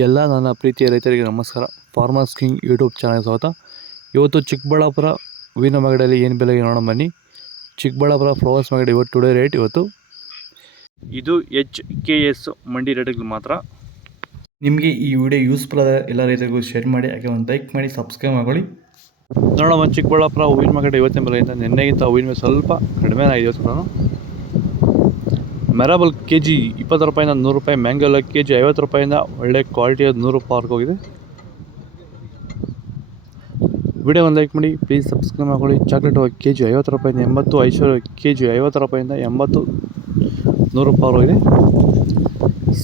ಎಲ್ಲ ನನ್ನ ಪ್ರೀತಿಯ ರೈತರಿಗೆ ನಮಸ್ಕಾರ. ಫಾರ್ಮರ್ಸ್ ಕಿಂಗ್ ಯೂಟ್ಯೂಬ್ ಚಾನಲ್ ಸ್ವಾಗತ. ಇವತ್ತು ಚಿಕ್ಕಬಳ್ಳಾಪುರ ಹೂವಿನ ಮಾರ್ಕೆಟಲ್ಲಿ ಏನು ಬೆಲೆಗೆ ನೋಡೋಣ ಬನ್ನಿ. ಚಿಕ್ಕಬಳ್ಳಾಪುರ ಫ್ಲವರ್ಸ್ ಮಾರ್ಕೆಟ್ ಇವತ್ತು ಟುಡೇ ರೇಟ್ ಇವತ್ತು ಇದು HKS ಮಂಡಿ ರೇಟ್ಗಳು ಮಾತ್ರ. ನಿಮಗೆ ಈ ವಿಡಿಯೋ ಯೂಸ್ಫುಲ್ ಆದ ಎಲ್ಲ ರೈತರಿಗೂ ಶೇರ್ ಮಾಡಿ, ಹಾಗೆ ಒಂದು ಲೈಕ್ ಮಾಡಿ, ಸಬ್ಸ್ಕ್ರೈಬ್ ಮಾಡ್ಕೊಳ್ಳಿ. ನೋಡೋಣ ಚಿಕ್ಕಬಳ್ಳಾಪುರ ಹೂವಿನ ಮಾರ್ಕೆಟ್ ಇವತ್ತಿನ ಬೆಲೆಗಿಂತ ನಿನ್ನೆಗಿಂತ ಹೂವಿನ ಮೇಲೆ ಸ್ವಲ್ಪ ಕಡಿಮೆ ಆಗಿದೆ. ಇವತ್ತು ಮೆರಾಬಲ್ KG 20 ರೂಪಾಯಿಂದ 100 ರೂಪಾಯಿ, ಮ್ಯಾಂಗೋಲ KG 50 ರೂಪಾಯಿಂದ ಒಳ್ಳೆ ಕ್ವಾಲಿಟಿಯಾದ 100 ರೂಪಾಯಿ ಹೋಗಿದೆ. ವಿಡಿಯೋ ಒಂದು ಲೈಕ್ ಮಾಡಿ, ಪ್ಲೀಸ್ ಸಬ್ಸ್ಕ್ರೈಬ್ ಮಾಡ್ಕೊಳ್ಳಿ. ಚಾಕ್ಲೇಟ್ KG 50 ರೂಪಾಯಿಂದ 80, ಐಶ್ವರ್ಯ KG 50 ರೂಪಾಯಿಂದ 80, 100 ರೂಪಾಯಿ ಹೋಗಿದೆ.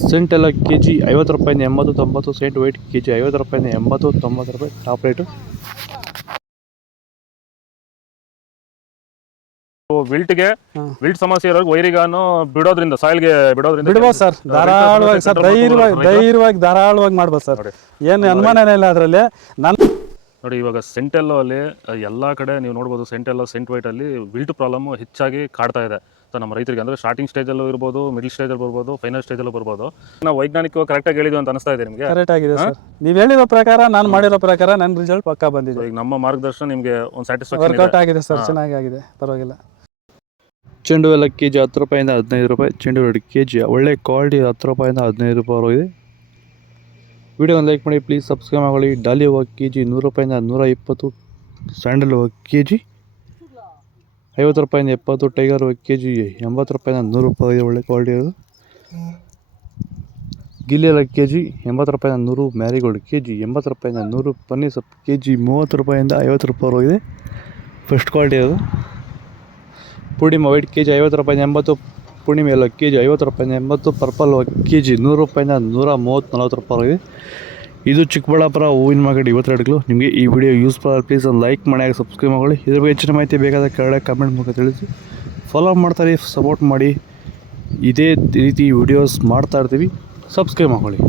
ಸೆಂಟ್ ಎಲ್ಲ KG 50 ರೂಪಾಯಿಂದ 80, 90, ಸೆಂಟ್ ವೈಟ್ KG 50 ರೂಪಾಯಿಂದ 80, 90 ರೂಪಾಯಿ ಟಾಪ್ ರೇಟು. ವಿಲ್ಟ್ ಸಮಸ್ಯೆ ಇರೋರು ವೈರಿಗಾನು ಬಿಡೋದ್ರಿಂದ ಸಾಯಿಲ್ಗೆ ಬಿಡ್ಬೋದು ಸರ್. ಧಾರಾಳವಾಗಿ ಸರ್, ಧೈರ್ಯವಾಗಿ ಮಾಡ್ಬೋದು ಸರ್. ಏನು ಅನುಮಾನನೇ ಇಲ್ಲ ಅದರಲ್ಲಿ. ನೋಡಿ, ಇವಾಗ ಸೆಂಟೆಲ್ಲೋ ಅಲ್ಲಿ ಎಲ್ಲ ಕಡೆ ನೀವು ನೋಡ್ಬೋದು, ಸೆಂಟೆಲ್ಲೋ ಸೆಂಟ್ ವೈಟ್ ಅಲ್ಲಿ ವಿಲ್ಟ್ ಪ್ರಾಬ್ಲಮ್ ಹೆಚ್ಚಾಗಿ ಕಾಡ್ತಾ ಇದೆ. ಸೊ ನಮ್ಮ ರೈತರಿಗೆ ಅಂದ್ರೆ ಸ್ಟಾರ್ಟಿಂಗ್ ಸ್ಟೇಜಲ್ಲೂ ಇರ್ಬೋದು, ಮಿಡಲ್ ಸ್ಟೇಜಲ್ಲಿ ಬರ್ಬೋದು, ಫೈನಲ್ ಸ್ಟೇಜಲ್ಲೂ ಬರ್ಬೋದು. ನಾವು ವೈಜ್ಞಾನಿಕವಾಗಿ ಕರೆಕ್ಟಾಗಿ ಹೇಳಿದ್ವಿ ಅಂತ ಅನಿಸ್ತಾ ಇದೆ ನಿಮಗೆ? ಕರೆಕ್ಟ್ ಆಗಿದೆ ಸರ್. ನೀವು ಹೇಳಿರೋ ಪ್ರಕಾರ, ನಾನು ಮಾಡಿರೋ ಪ್ರಕಾರ ನನ್ನ ರಿಸಲ್ಟ್ ಪಕ್ಕಾ ಬಂದಿದೆ. ಈಗ ನಮ್ಮ ಮಾರ್ಗದರ್ಶನ ನಿಮಗೆ ಒಂದು ಸ್ಯಾಟಿಸ್ಫ್ಯಾಕ್ಷನ್ ವರ್ಕೌಟ್ ಆಗಿದೆ ಸರ್, ಚೆನ್ನಾಗಿ ಆಗಿದೆ, ಪರವಾಗಿಲ್ಲ. ಚೆಂಡು ಎಲ್ಲ KG 10 ರೂಪಾಯಿಂದ 15 ರೂಪಾಯಿ, ಚೆಂಡು 2 KG ಒಳ್ಳೆ ಕ್ವಾಲಿಟಿ 10 ರೂಪಾಯಿಂದ 15 ರೂಪಾಯಿ ಹೋಗಿದೆ. ವಿಡಿಯೋ ಒಂದು ಲೈಕ್ ಮಾಡಿ, ಪ್ಲೀಸ್ ಸಬ್ಸ್ಕ್ರೈಬ್ ಮಾಡ್ಕೊಳ್ಳಿ. ಡಾಲಿ ಹೂವು KG 100 ರೂಪಾಯಿಂದ 120, ಸ್ಯಾಂಡಲ್ ಹೂವು KG 50 ರೂಪಾಯಿಂದ 70, ಟೈಗರ್ ಹೂವು KG 80 ರೂಪಾಯಿಂದ 100 ರೂಪಾಯಿ ಒಳ್ಳೆ ಕ್ವಾಲಿಟಿ ಇರೋದು. ಗಿಲ್ಲಿ ಎಲ್ಲ KG 80 ರೂಪಾಯಿಂದ 100, ಮ್ಯಾರಿಗೋಲ್ಡ್ KG 80 ರೂಪಾಯಿಂದ 100, ಪನ್ನೀರ್ ಸೊಪ್ಪು KG 30 ರೂಪಾಯಿಂದ 50 ರೂಪಾಯಿ ಹೋಗಿದೆ, ಫಸ್ಟ್ ಕ್ವಾಲಿಟಿ ಅದು. ಪೂರ್ಣಿಮಾ ವೈಟ್ KG 50 ರೂಪಾಯಿಂದ 80, ಪೂರ್ಣಿಮೆ ಎಲ್ಲ KG 50 ರೂಪಾಯಿಂದ 80, ಪರ್ಪಲ್ KG 100 ರೂಪಾಯಿಂದ 130-140 ರೂಪಾಯಿ ಆಗಿದೆ. ಇದು ಚಿಕ್ಕಬಳ್ಳಾಪುರ ಹೂವಿನ ಮಾರ್ಕೆಟ್ ಇವತ್ತು ರೇಟ್ಗಳು. ನಿಮಗೆ ಈ ವಿಡಿಯೋ ಯೂಸ್ಫುಲ್, ಪ್ಲೀಸ್ ಒಂದು ಲೈಕ್ ಮಾಡಿ, ಹಾಗೆ ಸಬ್ಸ್ಕ್ರೈಬ್ ಮಾಡ್ಕೊಳ್ಳಿ. ಇದ್ರ ಬಗ್ಗೆ ಹೆಚ್ಚಿನ ಮಾಹಿತಿ ಬೇಕಾದ ಕೆಳಗಡೆ ಕಮೆಂಟ್ ಮೂಲಕ ತಿಳಿಸಿ. ಫಾಲೋ ಮಾಡ್ತಾರೆ, ಸಪೋರ್ಟ್ ಮಾಡಿ. ಇದೇ ರೀತಿ ವಿಡಿಯೋಸ್ ಮಾಡ್ತಾ ಇರ್ತೀವಿ, ಸಬ್ಸ್ಕ್ರೈಬ್ ಮಾಡ್ಕೊಳ್ಳಿ.